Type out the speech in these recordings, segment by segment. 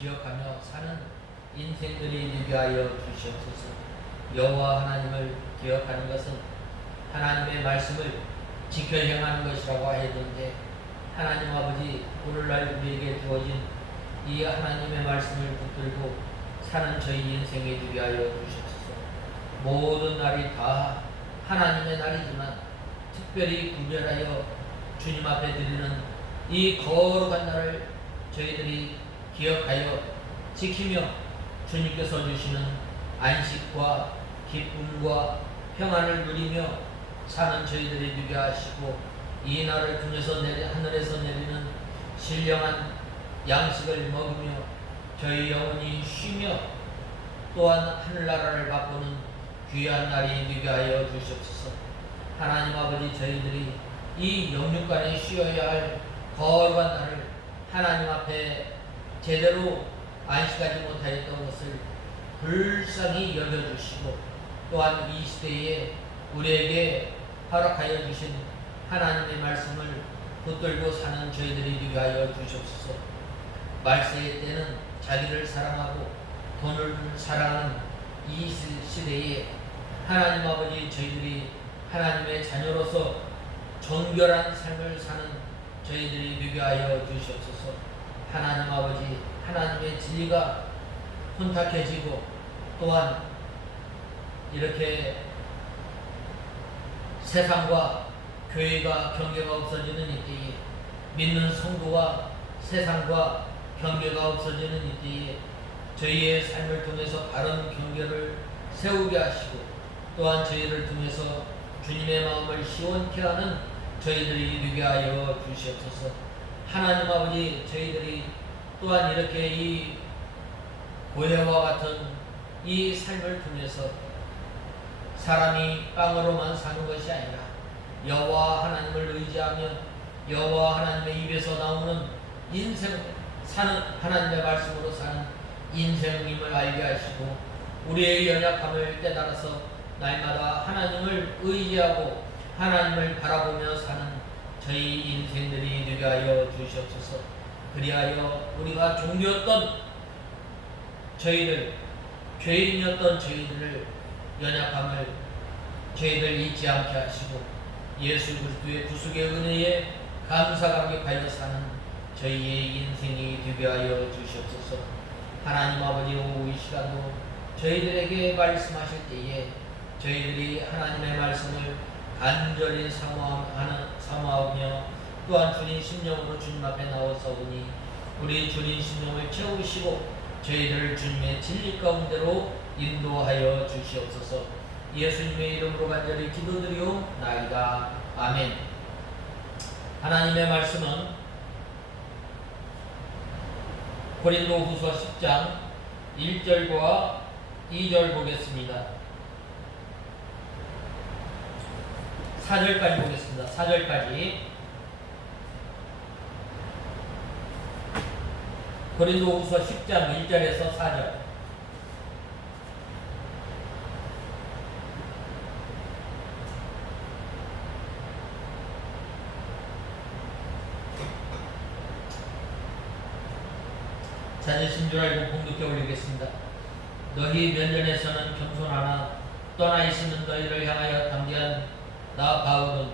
기억하며 사는 인생들이 되게 하여 주시옵소서. 여호와 하나님을 기억하는 것은 하나님의 말씀을 지켜 행하는 것이라고 하였던데, 하나님 아버지, 오늘날 우리에게 주어진 이 하나님의 말씀을 붙들고 사는 저희 인생이 되게 하여 주시옵소서. 모든 날이 다 하나님의 날이지만 특별히 구별하여 주님 앞에 드리는 이 거룩한 날을 저희들이 기억하여 지키며 주님께서 주시는 안식과 기쁨과 평안을 누리며 사는 저희들이 되게 하시고, 이 날을 통해서 하늘에서 내리는 신령한 양식을 먹으며 저희 영혼이 쉬며 또한 하늘나라를 바꾸는 귀한 날이 되게 하여 주시옵소서. 하나님 아버지, 저희들이 이 영육간에 쉬어야 할 거룩한 날을 하나님 앞에 제대로 안식하지 못하였던 것을 불쌍히 여겨주시고, 또한 이 시대에 우리에게 허락하여 주신 하나님의 말씀을 붙들고 사는 저희들이 되게 하여 주시옵소서. 말세의 때는 자기를 사랑하고 돈을 사랑하는 이 시대에 하나님 아버지, 저희들이 하나님의 자녀로서 정결한 삶을 사는 저희들이 되게 하여 주시옵소서. 하나님 아버지, 하나님의 진리가 혼탁해지고 또한 이렇게 세상과 교회가 경계가 없어지는 이때에, 믿는 성도와 세상과 경계가 없어지는 이때에 저희의 삶을 통해서 바른 경계를 세우게 하시고, 또한 저희를 통해서 주님의 마음을 시원케 하는 저희들이 되게 하여 주시옵소서. 하나님 아버지, 저희들이 또한 이렇게 이 고해와 같은 이 삶을 통해서 사람이 빵으로만 사는 것이 아니라 여호와 하나님을 의지하며 여호와 하나님의 입에서 나오는 인생 사는 하나님의 말씀으로 사는 인생임을 알게 하시고, 우리의 연약함을 깨달아서 날마다 하나님을 의지하고 하나님을 바라보며 사는 저희 인생들이 되게 하여 주시옵소서. 그리하여 우리가 종교였던 저희들, 죄인이었던 저희들을, 연약함을 저희들 잊지 않게 하시고 예수 그리스도의 구속의 은혜에 감사 감격하여 사는 저희의 인생이 되게 하여 주시옵소서. 하나님 아버지, 오후 이 시간도 저희들에게 말씀하실 때에 저희들이 하나님의 말씀을 간절히 사모하며 또한 주님 심령으로 주님 앞에 나와서오니 우리 주님 심령을 채우시고 저희들을 주님의 진리 가운데로 인도하여 주시옵소서. 예수님의 이름으로 간절히 기도드리옵나이다. 아멘. 하나님의 말씀은 고린도후서 10장 1절과 2절 보겠습니다. 4절까지 보겠습니다. 4절까지. 고린도후서 10장 1절에서 4절. 찾으신 줄 알고 봉독해 올리겠습니다. 너희 면전에서는 겸손하나 떠나 있으면 너희를 향하여 담대한 나 바울은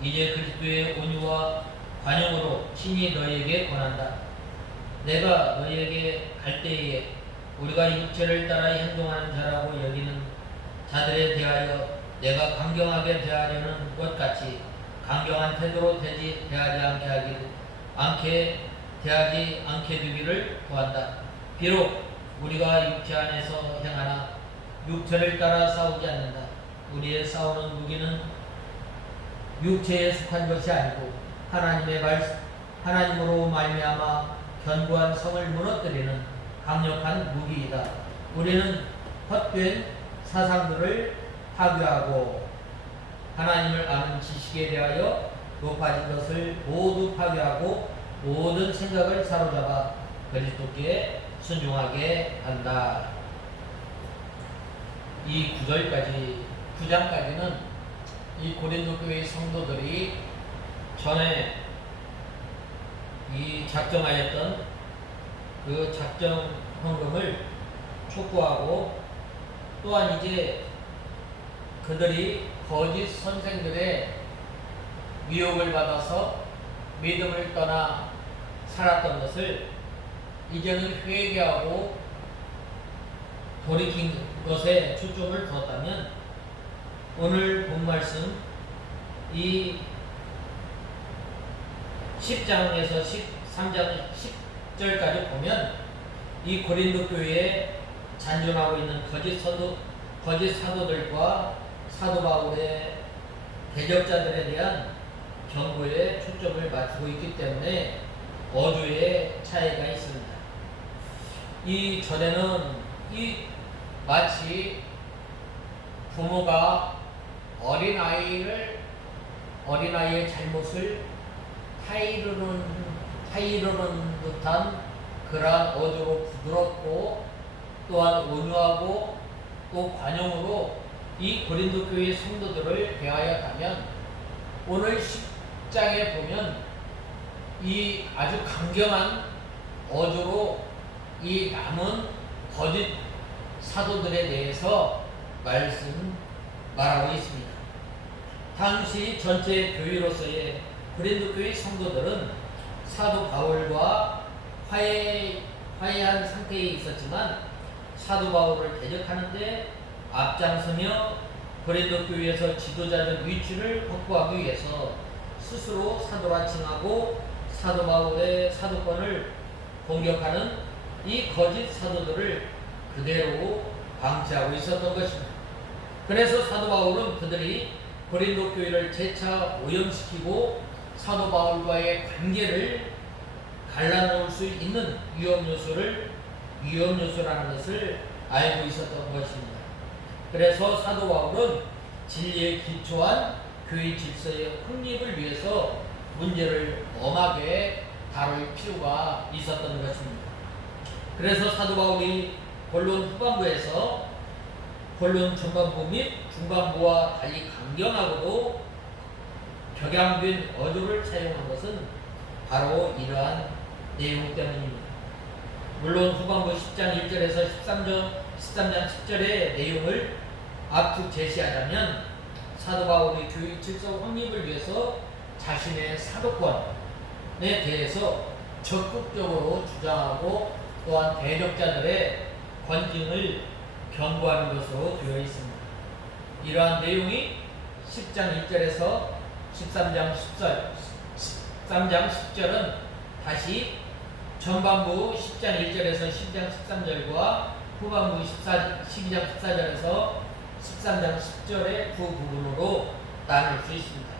이제 그리스도의 온유와 관용으로 친히 너희에게 권한다. 내가 너희에게 갈 때에 우리가 육체를 따라 행동하는 자라고 여기는 자들에 대하여 내가 강경하게 대하려는 것 같이 강경한 태도로 대하지 않게 되기를 구한다. 비록 우리가 육체 안에서 행하나 육체를 따라 싸우지 않는다. 우리의 싸우는 무기는 육체에 속한 것이 아니고 하나님으로 말미암아 견고한 성을 무너뜨리는 강력한 무기이다. 우리는 헛된 사상들을 파괴하고 하나님을 아는 지식에 대하여 높아진 것을 모두 파괴하고 모든 생각을 사로잡아 그리스도께 순종하게 한다. 이 9장까지는 이 고린도 교회의 성도들이 전에 이 작정하였던 그 작정 헌금을 촉구하고, 또한 이제 그들이 거짓 선생들의 미혹을 받아서 믿음을 떠나 살았던 것을 이제는 회개하고 돌이킨 것에 초점을 두었다면, 오늘 본 말씀 이 10장에서 13장 10절까지 보면 이 고린도 교회에 잔존하고 있는 거짓 사도들과 사도 바울의 대적자들에 대한 경고에 초점을 맞추고 있기 때문에 어조의 차이가 있습니다. 이 전에는 마치 부모가 어린아이의 잘못을 타이르는 듯한 그러한 어조로 부드럽고 또한 온유하고 또 관용으로 이 고린도 교회 성도들을 대하였다면, 오늘 10장에 보면 이 아주 강경한 어조로 이 남은 거짓 사도들에 대해서 말하고 있습니다. 당시 전체 교회로서의 고린도 교회 성도들은 사도 바울과 화해한 상태에 있었지만, 사도 바울을 대적하는데 앞장서며 고린도 교회에서 지도자적 위치를 확보하기 위해서 스스로 사도라 칭하고 사도 바울의 사도권을 공격하는 이 거짓 사도들을 그대로 방치하고 있었던 것입니다. 그래서 사도 바울은 그들이 고린도 교회를 재차 오염시키고 사도 바울과의 관계를 갈라놓을 수 있는 위험요소라는 것을 알고 있었던 것입니다. 그래서 사도 바울은 진리에 기초한 교회 질서의 확립을 위해서 문제를 엄하게 다룰 필요가 있었던 것입니다. 그래서 사도 바울이 본론 후반부에서 본론 전반부 및 중반부와 달리 강경하고도 격양된 어조를 사용한 것은 바로 이러한 내용 때문입니다. 물론 후반부 10장 1절에서 13장 10절의 내용을 압축 제시하자면, 사도 바울이 교회 질서 확립을 위해서 자신의 사도권에 대해서 적극적으로 주장하고 또한 대적자들의 권징을 경고하는 것으로 되어 있습니다. 이러한 내용이 10장 1절에서 13장 10절은 다시 전반부 10장 1절에서 10장 13절과 후반부 12장 14절에서 13장 10절의 두 부분으로 나눌 수 있습니다.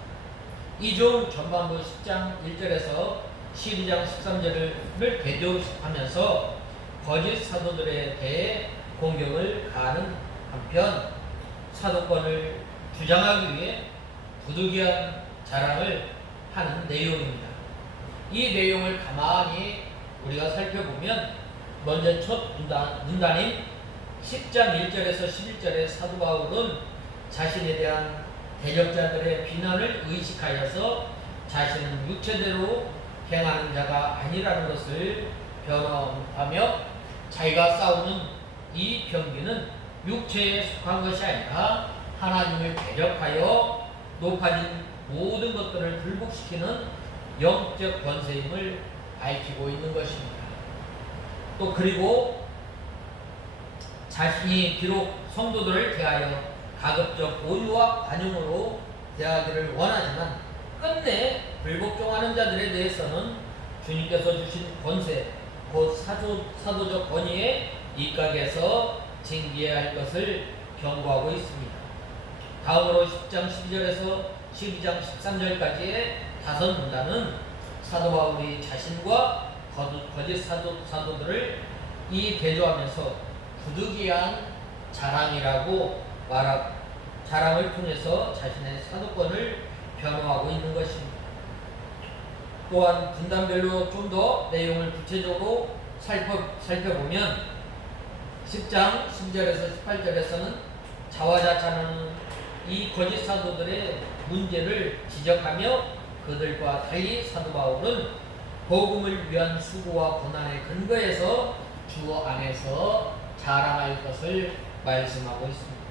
이 중 전반부 10장 1절에서 12장 13절을 대조하면서 거짓 사도들에 대해 공격을 가하는 한편, 사도권을 주장하기 위해 부득이한 자랑을 하는 내용입니다. 이 내용을 가만히 우리가 살펴보면, 먼저 첫 문단인 10장 1절에서 11절의 사도 바울은 자신에 대한 대적자들의 비난을 의식하여서 자신은 육체대로 행하는 자가 아니라는 것을 변호하며, 자기가 싸우는 이 병기는 육체에 속한 것이 아니라 하나님을 대적하여 높아진 모든 것들을 굴복시키는 영적 권세임을 밝히고 있는 것입니다. 또 그리고 자신이 비록 성도들을 대하여 가급적 온유와 관용으로 대하기를 원하지만, 끝내 불복종하는 자들에 대해서는 주님께서 주신 권세, 곧 사도적 권위에 입각해서 징계해야 할 것을 경고하고 있습니다. 다음으로 10장 12절에서 12장 13절까지의 5문단은 사도 바울이 자신과 거짓 사도들을 대조하면서 부득이한 자랑이라고 자랑을 통해서 자신의 사도권을 변호하고 있는 것입니다. 또한 분단별로 좀 더 내용을 구체적으로 살펴보면 10장 12절에서 18절에서는 자화자찬하는 이 거짓 사도들의 문제를 지적하며, 그들과 달리 사도 바울은 복음을 위한 수고와 고난의 근거에서 주 안에서 자랑할 것을 말씀하고 있습니다.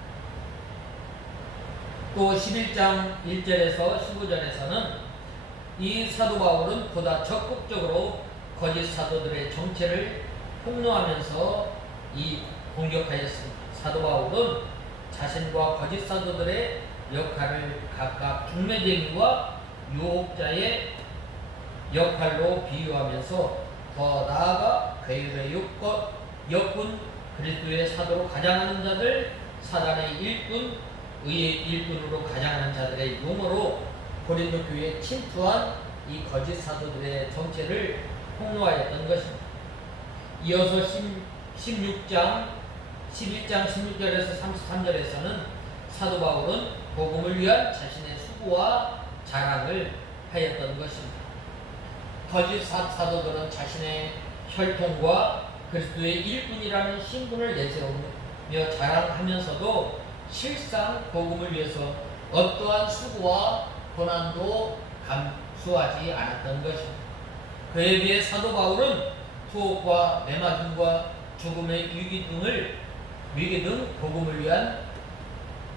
또 11장 1절에서 15절에서는 이 사도 바울은 보다 적극적으로 거짓 사도들의 정체를 폭로하면서 공격하였습니다. 사도 바울은 자신과 거짓 사도들의 역할을 각각 중매쟁이와 유혹자의 역할로 비유하면서 더 나아가 괴율의 역군 그리스도의 사도로 가장하는 자들, 사단의 일꾼, 의의 일꾼으로 가장하는 자들의 용어로 고린도 교회에 침투한 이 거짓 사도들의 정체를 폭로하였던 것입니다. 이어서 11장 16절에서 33절에서는 사도 바울은 복음을 위한 자신의 수고와 자랑을 하였던 것입니다. 거짓 사도들은 자신의 혈통과 그리스도의 일꾼이라는 신분을 내세우며 자랑하면서도 실상 복음을 위해서 어떠한 수고와 고난도 감수하지 않았던 것입니다. 그에 비해 사도 바울은 투옥과 매맞음과 죽음의 위기 등 복음을 위한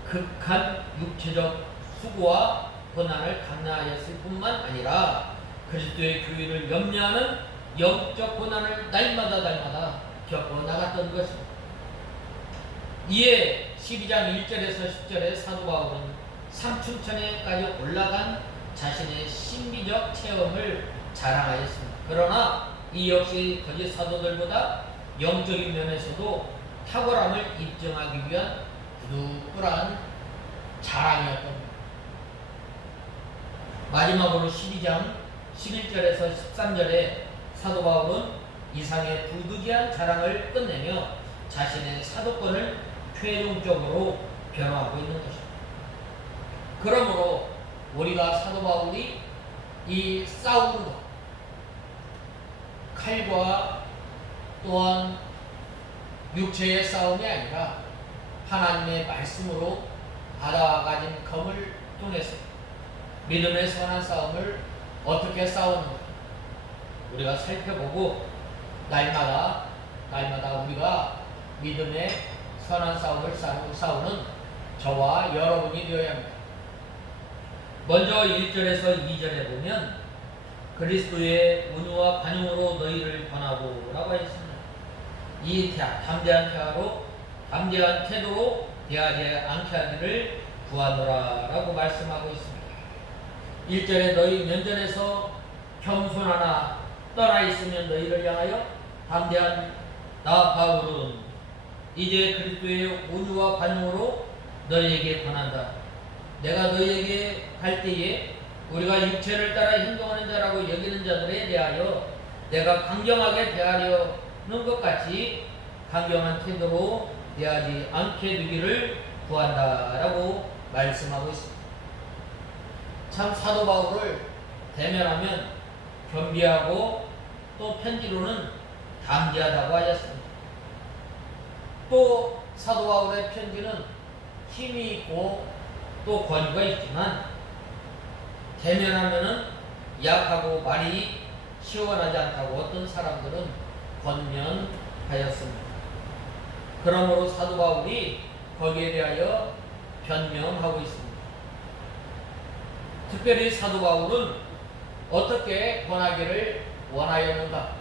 극한 육체적 수고와 고난을 감내하였을 뿐만 아니라 그리스도의 교회를 염려하는 영적 고난을 날마다 겪어 나갔던 것입니다. 이에 12장 1절에서 10절에 사도 바울은 삼춘천에까지 올라간 자신의 신비적 체험을 자랑하였습니다. 그러나 이 역시 거짓 사도들보다 영적인 면에서도 탁월함을 입증하기 위한 부득불한 자랑이었던 겁니다. 마지막으로 12장 11절에서 13절에 사도 바울은 이상의 부득이한 자랑을 끝내며 자신의 사도권을 최종적으로 변호하고 있는 것입니다. 그러므로 우리가 사도 바울이 이 싸우는 것, 칼과 또한 육체의 싸움이 아니라 하나님의 말씀으로 받아가진 검을 통해서 믿음의 선한 싸움을 어떻게 싸우는가 우리가 살펴보고 날마다 우리가 믿음의 선한 싸움을 싸우는 저와 여러분이 되어야 합니다. 먼저 1절에서 2절에 보면 그리스도의 온유와 관용으로 너희를 권하고 라고 했습니다. 이 담대한 태도로 대하지 않게 하기를 구하노라 라고 말씀하고 있습니다. 1절에 너희 면전에서 겸손하나 떠나 있으면 너희를 향하여 담대한 나 바울은 이제 그리스도의 온유와 관용으로 너희에게 권한다. 내가 너희에게 할 때에 우리가 육체를 따라 행동하는 자라고 여기는 자들에 대하여 내가 강경하게 대하려는 것 같이 강경한 태도로 대하지 않게 되기를 구한다라고 말씀하고 있습니다. 참 사도 바울을 대면하면 겸비하고 또 편지로는 담대하다고 하였습니다. 또 사도 바울의 편지는 힘이 있고 또 권위가 있지만 대면하면은 약하고 말이 시원하지 않다고 어떤 사람들은 권면하였습니다. 그러므로 사도 바울이 거기에 대하여 변명하고 있습니다. 특별히 사도 바울은 어떻게 권하기를 원하였는가?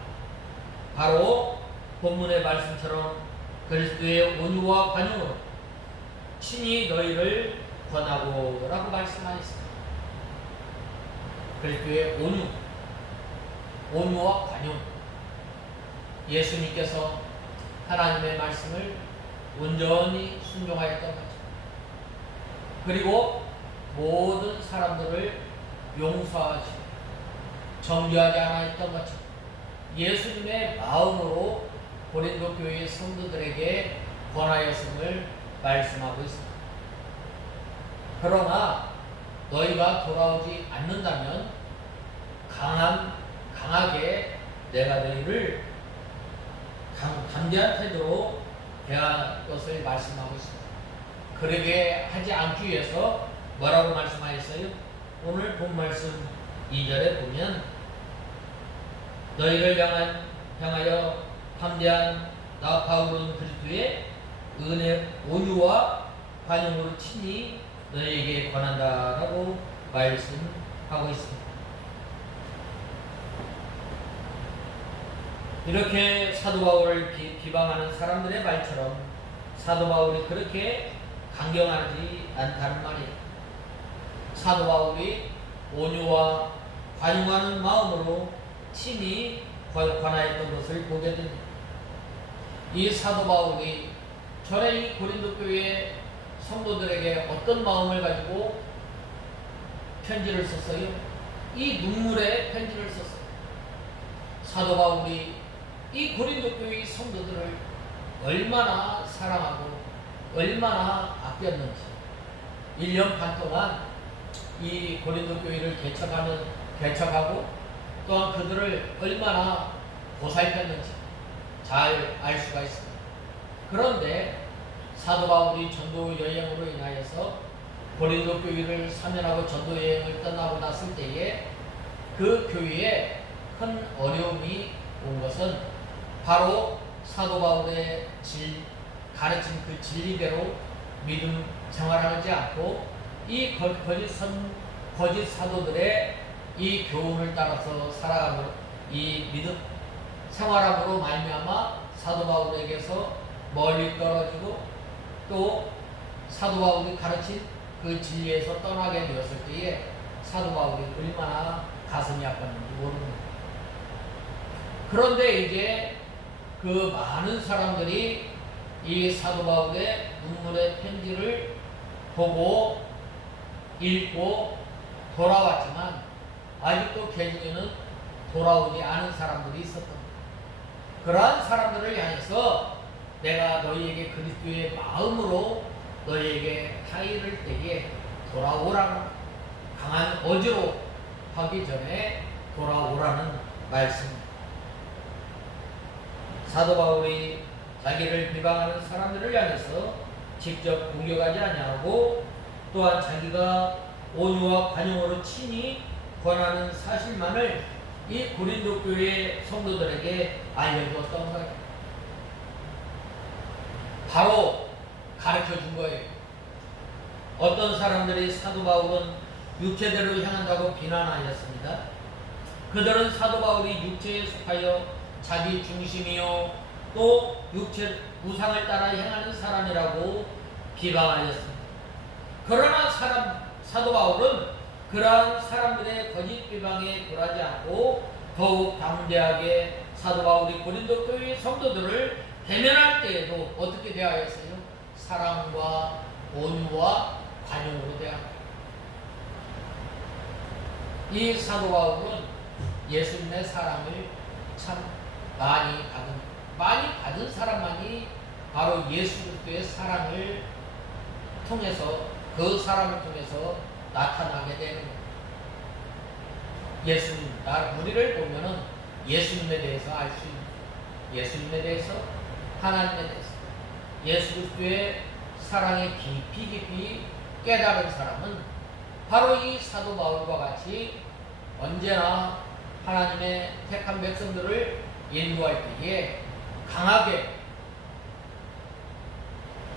바로 본문의 말씀처럼 그리스도의 온유와 관용으로 친히 너희를 권하고 라고 말씀하셨습니다. 그리스도의 온유와 관용. 예수님께서 하나님의 말씀을 온전히 순종하였던 거죠. 그리고 모든 사람들을 용서하시고 정죄하지 않았던 것처럼 예수님의 마음으로 고린도 교회의 성도들에게 권하였음을 말씀하고 있습니다. 그러나 너희가 돌아오지 않는다면 강하게 내가 너희를 담대한 태도로 대할 것을 말씀하고 있습니다. 그러게 하지 않기 위해서 뭐라고 말씀하셨어요? 오늘 본 말씀 2절에 보면 너희를 향하여 담대한 나 바울은 그리스도의 은혜 온유와 관용으로 친히 너희에게 권한다라고 말씀하고 있습니다. 이렇게 사도 바울을 비방하는 사람들의 말처럼 사도 바울이 그렇게 강경하지 않다는 말이에요. 사도 바울이 온유와 관용하는 마음으로 친히 권하였던 것을 보게 됩니다. 이 사도 바울이 전에 이 고린도 교회 성도들에게 어떤 마음을 가지고 편지를 썼어요? 이 눈물의 편지를 썼어요. 사도 바울이 이 고린도 교회 성도들을 얼마나 사랑하고 얼마나 아꼈는지 1년 반 동안 이 고린도 교회를 개척하고 또한 그들을 얼마나 보살폈는지 잘 알 수가 있습니다. 그런데 사도 바울이 전도 여행으로 인하여서 고린도 교회를 사면하고 전도 여행을 떠나고 났을 때에 그 교회에 큰 어려움이 온 것은 바로 사도 바울의 가르친 그 진리대로 믿음 생활하지 않고 이 거짓 사도들의 이 교훈을 따라서 살아가므로 이 믿음 생활함으로 말미암아 사도 바울에게서 멀리 떨어지고 또 사도 바울이 가르친 그 진리에서 떠나게 되었을 때에 사도 바울이 얼마나 가슴이 아팠는지 모릅니다. 그런데 이제 그 많은 사람들이 이 사도 바울의 눈물의 편지를 보고 읽고 돌아왔지만 아직도 그 중에는 돌아오지 않은 사람들이 있었던 거예요. 그러한 사람들을 향해서 내가 너희에게 그리스도의 마음으로 너희에게 타이를 때에 돌아오라는 강한 어조로 하기 전에 돌아오라는 말씀입니다. 사도 바울이 자기를 비방하는 사람들을 향해서 직접 공격하지 아니하고 또한 자기가 온유와 관용으로 친히 권하는 사실만을 이 고린도 교회 성도들에게 알려주었던 거예요. 바로 가르쳐 준 거예요. 어떤 사람들이 사도 바울은 육체대로 향한다고 비난하였습니다. 그들은 사도 바울이 육체에 속하여 자기 중심이요 또 육체 우상을 따라 행하는 사람이라고 비방하였습니다. 그러나 사도 바울은 그러한 사람들의 거짓 비방에 굴하지 않고 더욱 담대하게 사도 바울이 고린도 교회 성도들을 대면할 때에도 어떻게 대하였어요? 사랑과 온유와 관용으로 대합니다. 이 사도 바울은 예수님의 사랑을 참 많이 받은 사람만이 바로 예수 그리스도의 사랑을 통해서 그 사람을 통해서 나타나게 되는 거예요. 예수님, 우리를 보면은 예수님에 대해서 알 수 있는, 예수님에 대해서, 하나님에 대해서, 예수 그리스도의 사랑에 깊이 깨달은 사람은 바로 이 사도 바울과 같이 언제나 하나님의 택한 백성들을 인도할 때에 강하게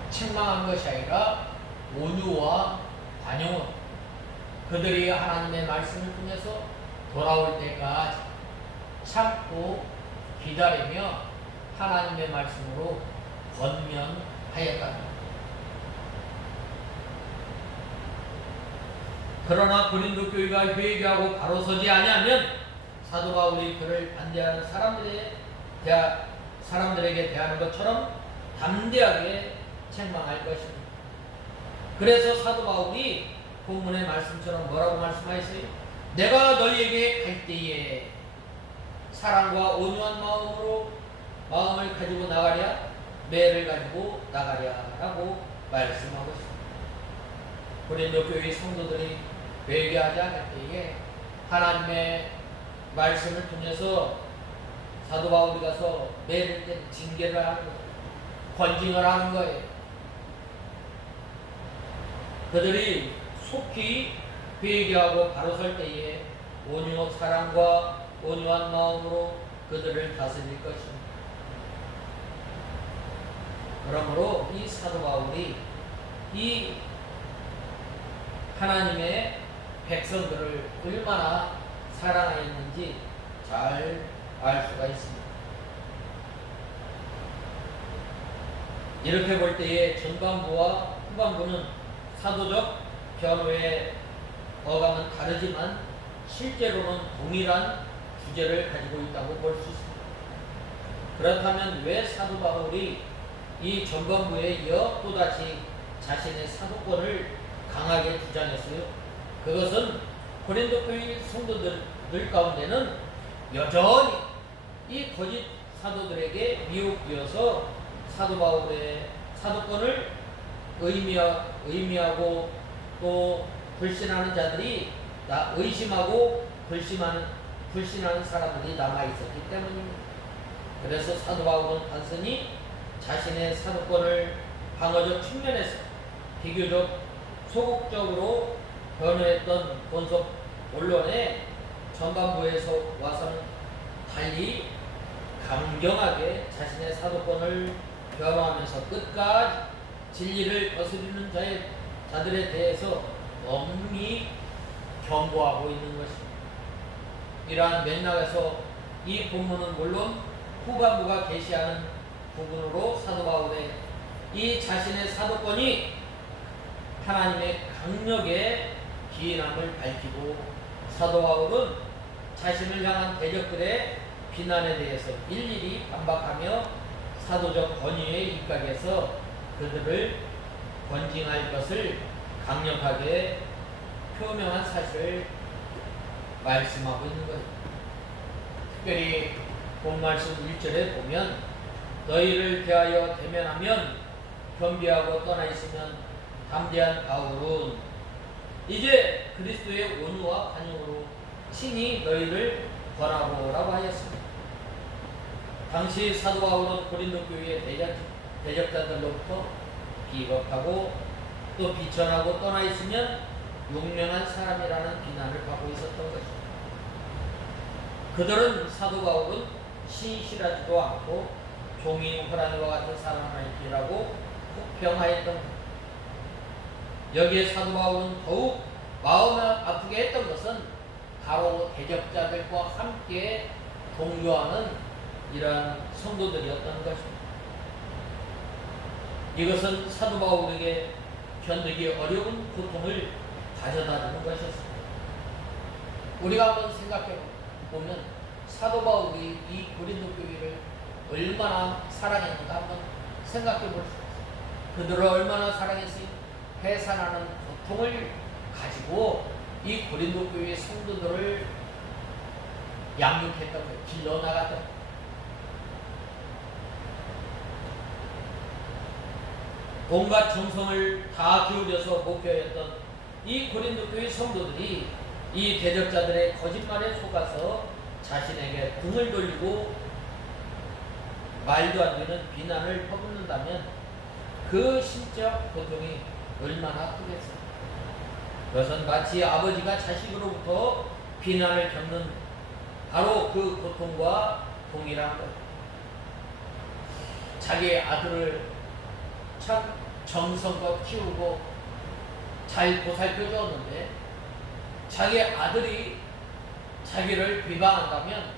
책망한 것이 아니라 온유와 관용은 그들이 하나님의 말씀을 통해서 돌아올 때까지 참고 기다리며 하나님의 말씀으로 권면하였다. 그러나 고린도 교회가 회개하고 바로 서지 아니하면 사도 바울이 그를 반대하는 사람들에게 대하는 것처럼 담대하게 책망할 것입니다. 그래서 사도 바울이 본문의 말씀처럼 뭐라고 말씀하셨어요? 내가 너희에게 갈 때에 사랑과 온유한 마음을 가지고 나가랴, 매를 가지고 나가랴라고 말씀하고 있습니다. 고린도 교회 성도들이 회개하지 않을 때에 하나님의 말씀을 통해서 사도 바울이 가서 매를 때 징계를 하는 거예요. 권징을 하는 거예요. 그들이 속히 회개하고 바로 설 때에 사랑과 온유한 마음으로 그들을 다스릴 것입니다. 그러므로 이 사도 바울이 이 하나님의 백성들을 얼마나 사랑하였는지 잘 알 수가 있습니다. 이렇게 볼 때에 전반부와 후반부는 사도적 변호의 어감은 다르지만 실제로는 동일한 주제를 가지고 있다고 볼 수 있습니다. 그렇다면 왜 사도 바울이 이 전반부에 이어 또다시 자신의 사도권을 강하게 주장했어요? 그것은 고린도 교회 성도들 가운데는 여전히 이 거짓 사도들에게 미혹되어서 사도 바울의 사도권을 의미하고 또 불신하는 자들이 의심하고 불신하는 사람들이 남아있었기 때문입니다. 그래서 사도 바울은 단순히 자신의 사도권을 방어적 측면에서 비교적 소극적으로 변호했던 본속 본론의 전반부에서 와서는 달리 강경하게 자신의 사도권을 변호하면서 끝까지 진리를 거스르는 자들에 대해서 엄히 경고하고 있는 것입니다. 이러한 맥락에서 이 본문은 물론 후반부가 계시하는 부분으로 사도 바울의 이 자신의 사도권이 하나님의 강력의 기인함을 밝히고 사도 바울은 자신을 향한 대적들의 비난에 대해서 일일이 반박하며 사도적 권위의 입각에서 그들을 권징할 것을 강력하게 표명한 사실을 말씀하고 있는 것입니다. 특별히 본 말씀 1절에 보면 너희를 대하여 대면하면 겸비하고 떠나 있으면 담대한 바울은 이제 그리스도의 온유와 관용으로 친히 너희를 권하고라고 하였습니다. 당시 사도 바울은 고린도 교회의 대적자들로부터 비겁하고 또 비천하고 떠나 있으면 용맹한 사람이라는 비난을 받고 있었던 것입니다. 그들은 사도 바울은 신실하지도 않고 종이 호랑이와 같은 사람이라고 혹평하였던 것. 여기에 사도 바울은 더욱 마음을 아프게 했던 것은 바로 대적자들과 함께 동조하는 이러한 성도들이었던 것입니다. 이것은 사도 바울에게 견디기 어려운 고통을 가져다 주는 것이었습니다. 우리가 한번 생각해 보면 사도 바울이 이 고린도 교회를 얼마나 사랑했는가 한번 생각해 볼 수 있습니다. 그들을 얼마나 사랑했으니 해산하는 고통을 가지고 이 고린도 교회의 성도들을 양육했던 거예요. 길러나갔던 거예요. 온갖 정성을 다 기울여서 목표했던 이 고린도 교회 성도들이 이 대적자들의 거짓말에 속아서 자신에게 등을 돌리고 말도 안 되는 비난을 퍼붓는다면 그 심적 고통이 얼마나 크겠어요. 그것은 마치 아버지가 자식으로부터 비난을 겪는 바로 그 고통과 동일한 것. 자기 아들을 참 정성껏 키우고 잘 보살펴 줬는데 자기 아들이 자기를 비방한다면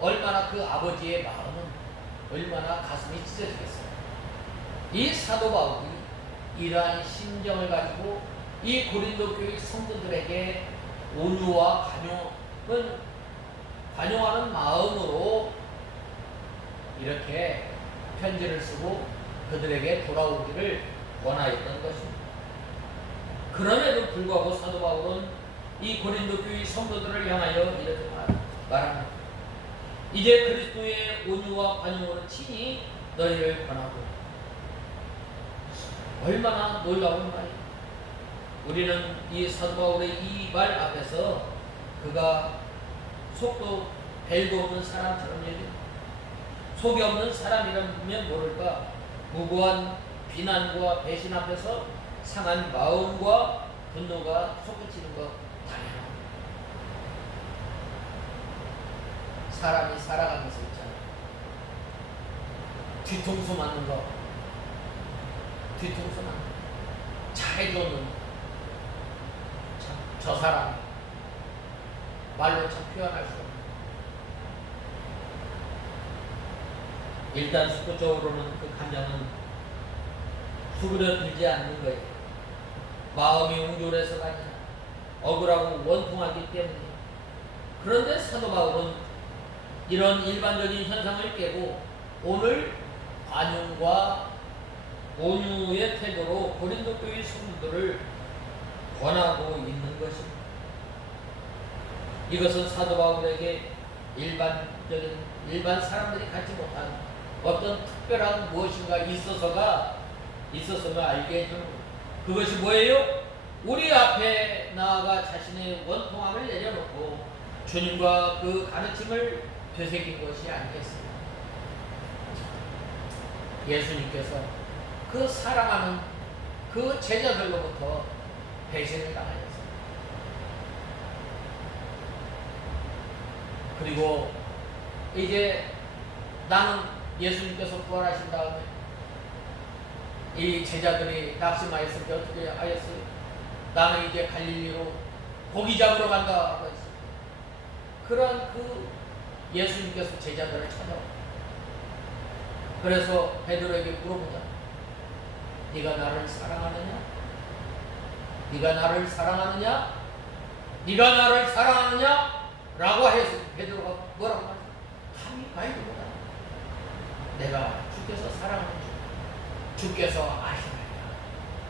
얼마나 그 아버지의 마음은 얼마나 가슴이 찢어지겠어요. 이 사도 바울이 이러한 심정을 가지고 이 고린도 교회 성도들에게 온유와 관용하는 마음으로 이렇게 편지를 쓰고 그들에게 돌아오기를 원하였던 것입니다. 그럼에도 불구하고 사도 바울은 이 고린도 교회 성도들을 향하여 이렇게 말합니다. 이제 그리스도의 온유와 관용으로 친히 너희를 권하고. 얼마나 놀라운 말이에요. 우리는 이 사도 바울의 이 말 앞에서 그가 속도 벨도 없는 사람처럼 얘기합니다. 속이 없는 사람이라면 모를까 무고한 비난과 배신 앞에서 상한 마음과 분노가 솟구치는 것 당연합니다. 사람이 살아가면서 있잖아. 뒤통수 맞는 거, 뒤통수 맞는 거. 잘해주는 저 사람 말로 참 표현할 수 없는. 일단 수구적으로는 그 감정은 수그러들지 않는 거예요. 마음이 옹졸해서가 아니라 억울하고 원통하기 때문에. 그런데 사도 바울은 이런 일반적인 현상을 깨고 오늘 관용과 온유의 태도로 고린도 교회 성도들을 권하고 있는 것입니다. 이것은 사도 바울에게 일반 사람들이 갖지 못한 어떤 특별한 무엇인가 있어서가 알게 해주는 것. 그것이 뭐예요? 우리 앞에 나아가 자신의 원통함을 내려놓고 주님과 그 가르침을 되새긴 것이 아니겠습니까? 예수님께서 그 사랑하는 그 제자들로부터 배신을 당하셨습니다. 그리고 이제 나는 예수님께서 부활하신 다음에 이 제자들이 낙심하였을 때 어떻게 하였어요? 나는 이제 갈릴리로 고기 잡으러 간다 하고 했어요. 그런 그 예수님께서 제자들을 찾아와. 그래서 베드로에게 물어보자. 네가 나를 사랑하느냐? 네가 나를 사랑하느냐? 네가 나를 사랑하느냐? 라고 해서 베드로가 뭐라고 말했어? 감히 말도보다 내가 주께서 사랑하는 줄 주께서 아시나이다.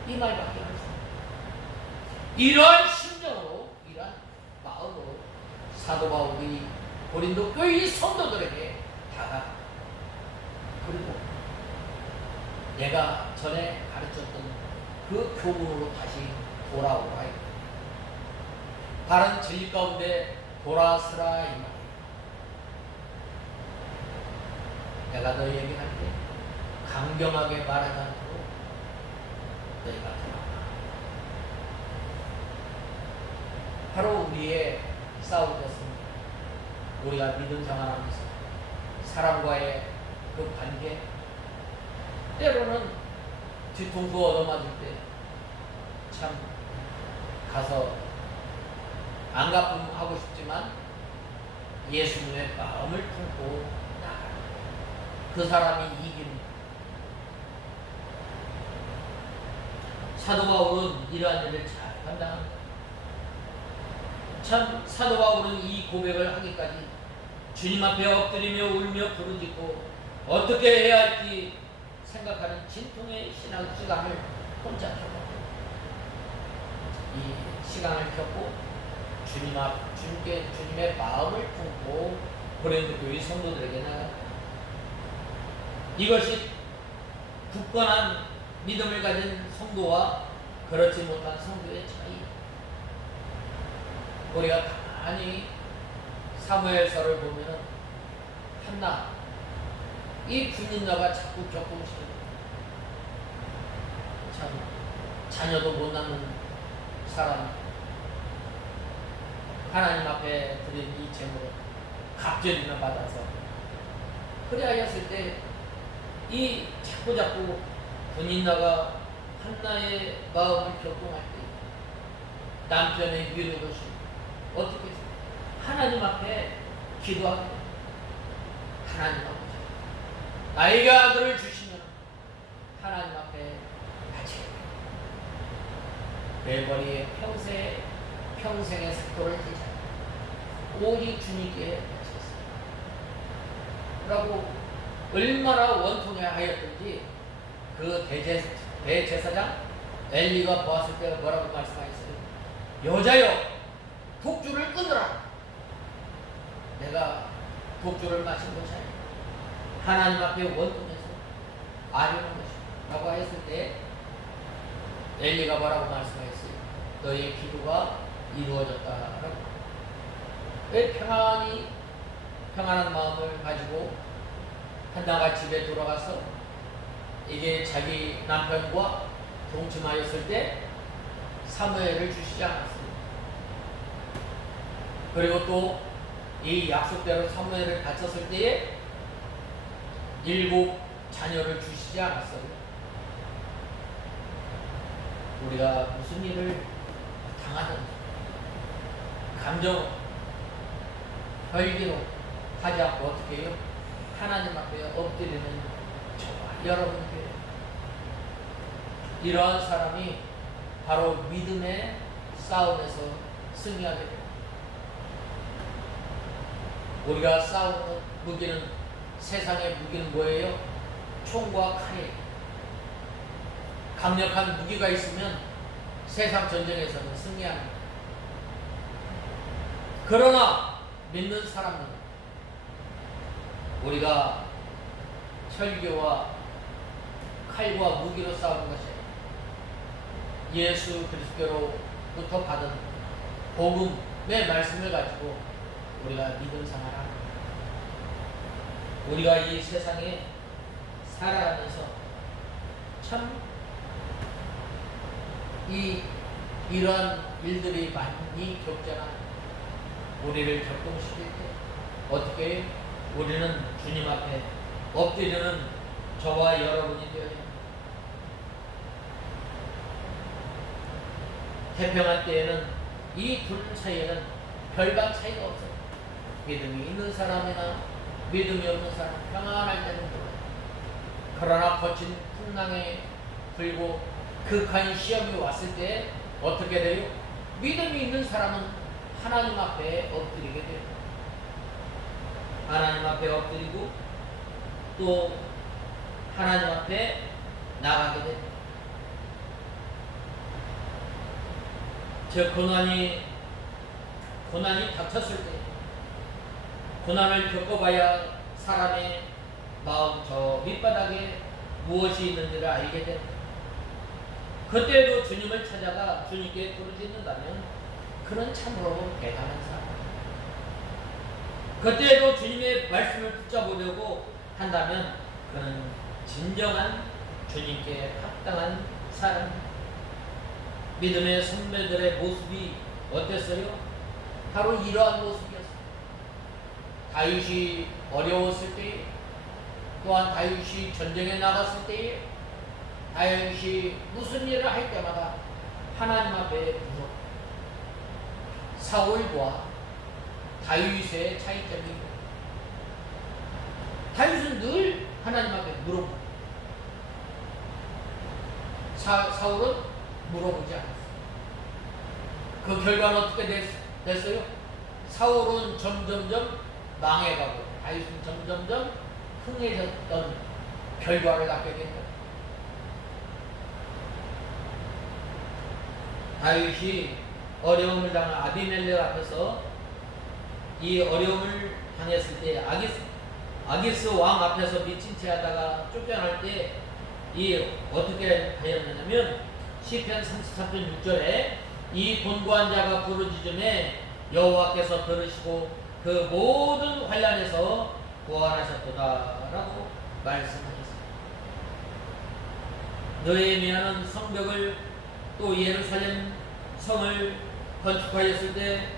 이 말밖에 할 수 없다. 이러한 심정으로 이러한 마음으로 사도 바울이 고린도 교회 성도들에게 다가가. 그리고 내가 전에 가르쳤던 그 교훈으로 다시 돌아오라. 바른 진리 가운데 돌아서라 이 말이에요. 내가 너희에게 할 때 강경하게 말하지 않도록 너희가 돌아오라. 바로 우리의 싸움이었습니다. 우리가 믿음 생활하면서 사람과의 그 관계, 때로는 뒤통수 얻어맞을 때 참 가서 안갚음하고 싶지만 예수님의 마음을 품고 나가라. 그 사람이 이깁니다. 사도 바울은 이러한 일을 잘 감당합니다. 참 사도 바울은 이 고백을 하기까지 주님 앞에 엎드리며 울며 부르짖고 어떻게 해야 할지 생각하는 진통의 신앙 시간을 혼자 겪었고, 이 시간을 겪고 주님의 마음을 품고 고린도 교회 성도들에게 나아가. 이것이 굳건한 믿음을 가진 성도와 그렇지 못한 성도의 차이. 우리가 가만히 사무엘서를 보면은 한나, 이 분인자가 자꾸 겪음시켜. 참 자녀도 못 낳는 사람, 하나님 앞에 드린 이 제물을 갑절이나 받아서 그리하였을 때 이 자꾸 분인나가 한나의 마음을 격동할 때 남편의 위로도 어떻게 했어요? 하나님 앞에 기도하게 됩니다. 하나님 아버지, 나에게 아들을 주시면 하나님 앞에 바치겠다. 내 머리에 평생의 삭도를 대자 오직 주님께 바치겠습니다. 라고 얼마나 원통해 하였던지 그 대제사장 엘리가 보았을 때 뭐라고 말씀하셨어요? 여자여, 독주를 끊으라. 내가 독주를 마신 것이 아니라 하나님 앞에 원통해서 아뢰는 것이다 라고 했을 때 엘리가 뭐라고 말씀하셨어요? 너의 기도가 이루어졌다라고. 왜 평안한 마음을 가지고 한나가 집에 돌아가서 이제 자기 남편과 동침하였을 때 사무엘을 주시지 않았습니다. 그리고 또 이 약속대로 사무엘을 바쳤을 때에 7 자녀를 주시지 않았어요. 우리가 무슨 일을 당하든지 감정 혈기로 하지 않고 어떻게 해요? 하나님 앞에 엎드리는 저와 여러분들, 이러한 사람이 바로 믿음의 싸움에서 승리하게 됩니다. 우리가 싸우는 무기는, 세상의 무기는 뭐예요? 총과 칼이에요. 강력한 무기가 있으면 세상 전쟁에서는 승리합니다. 그러나 믿는 사람은 우리가 혈기와 칼과 무기로 싸우는 것이 예수 그리스도로부터 받은 복음의 말씀을 가지고 우리가 믿음 생활하는, 우리가 이 세상에 살아가면서 참 이러한 일들이 많이 겪잖아. 우리를 격동시킬 때 어떻게 우리는 주님 앞에 엎드리는 저와 여러분이 되어야 합니다. 태평한 때에는 이 둘 사이에는 별반 차이가 없어요. 믿음이 있는 사람이나 믿음이 없는 사람, 평안할 때는 좋아요. 그러나 거친 풍랑에 불고 극한 시험이 왔을 때 어떻게 돼요? 믿음이 있는 사람은 하나님 앞에 엎드리게 돼요. 하나님 앞에 엎드리고 또 하나님 앞에 나가게 돼요. 저 고난이 닥쳤을 때, 고난을 겪어봐야 사람의 마음 저 밑바닥에 무엇이 있는지를 알게 됩니다. 그때도 주님을 찾아가 주님께 부르짖는다면 그는 참으로 대단한 사람. 그때도 주님의 말씀을 붙잡으려고 한다면 그는 진정한 주님께 합당한 사람. 믿음의 선배들의 모습이 어땠어요? 바로 이러한 모습이었어요. 다윗이 어려웠을 때, 또한 다윗이 전쟁에 나갔을 때에, 다윗이 무슨 일을 할 때마다 하나님 앞에 물어. 사울과 다윗의 차이점이, 다윗은 늘 하나님 앞에 물어보고, 사울은 물어보지 않았어요. 그 결과는 어떻게 됐어요? 사울은 점점점 망해가고 다윗은 점점점 흥해졌던 결과를 낳게 된 거예요. 다윗이 어려움을 당한 아비멜렉 앞에서 이 어려움을 당했을 때 아기스 왕 앞에서 미친 채 하다가 쫓겨날 때 이 어떻게 하였느냐면 시편 33편 6절에 이 곤고한 자가 부르짖음에 여호와께서 들으시고 그 모든 환난에서 구원하셨도다라고 말씀하셨습니다. 느헤미야는 성벽을 또 예루살렘 성을 건축하였을 때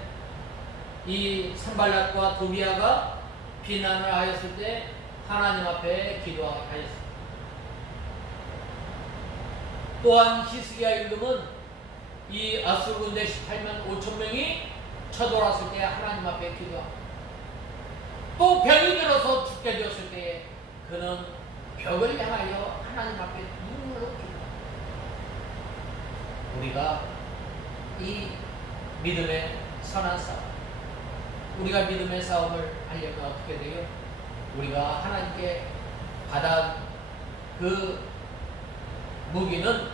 이 산발랏과 도비아가 비난을 하였을 때 하나님 앞에 기도하였습니다. 또한 히스기야 임금은 이 아수르 군대 18만 5천 명이 쳐들어왔을 때 하나님 앞에 기도합니다. 또 병이 들어서 죽게 되었을 때에 그는 벽을 향하여 하나님 앞에 눈물로 기도합니다. 우리가 이 믿음의 선한 싸움, 우리가 믿음의 싸움을 하려면 어떻게 돼요? 우리가 하나님께 받은 그 무기는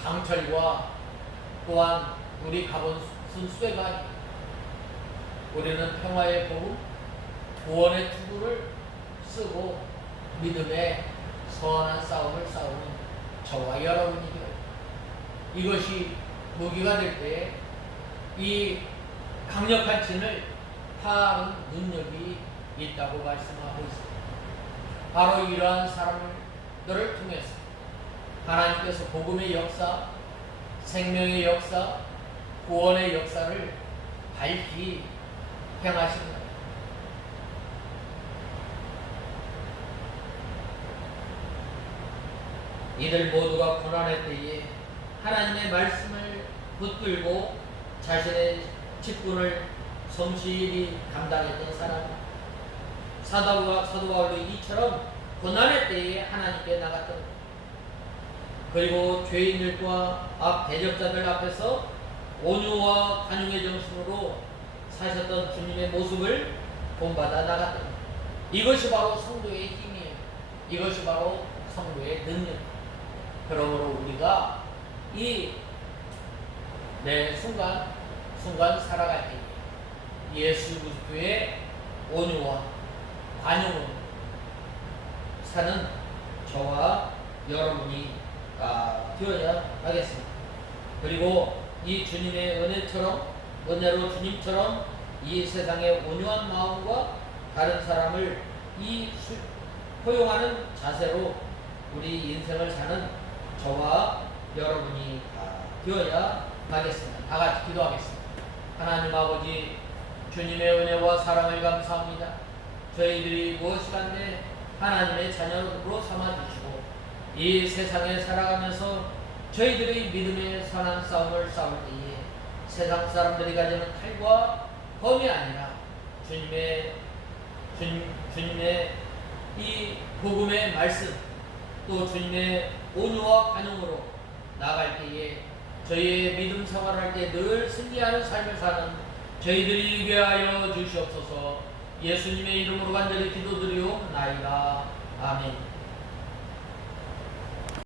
강철과 또한 우리 가본 순수가 아닙니다. 우리는 평화의 복음, 구원의 투구를 쓰고 믿음의 선한 싸움을 싸우는 저와 여러분이 되어요. 이것이 무기가 될 때 이 강력한 진을 파하는 능력이 있다고 말씀하고 있습니다. 바로 이러한 사람들을 통해서 하나님께서 복음의 역사, 생명의 역사, 구원의 역사를 밝히 행하십니다. 이들 모두가 고난의 때에 하나님의 말씀을 붙들고 자신의 직분을 성실히 감당했던 사람, 사도 바울이 이처럼 고난의 때에 하나님께 나갔던 것. 그리고 죄인들과 대적자들 앞에서 온유와 관용의 정신으로 사셨던 주님의 모습을 본받아 나갔던 것. 이것이 바로 성도의 힘이에요. 이것이 바로 성도의 능력이에요. 그러므로 우리가 순간 살아갈 때 예수 그리스도의 온유와 관용으로 사는 저와 여러분이 되어야 하겠습니다. 그리고 이 주님의 은혜로 주님처럼 이 세상의 온유한 마음과 다른 사람을 포용하는 자세로 우리 인생을 사는 저와 여러분이 되어야 하겠습니다. 다 같이 기도하겠습니다. 하나님 아버지, 주님의 은혜와 사랑을 감사합니다. 저희들이 무엇이간데 하나님의 자녀로 삼아주시고 이 세상에 살아가면서 저희들의 믿음의 선한 싸움을 싸울 때에 세상 사람들이 가지는 칼과 검이 아니라 주님의 이 복음의 말씀, 또 주님의 온유와 관용으로 나아갈 때에 저희의 믿음 생활할 때 늘 승리하는 삶을 사는 저희들이 되게 하여 주시옵소서. 예수님의 이름으로 간절히 기도드리옵나이다. 아멘.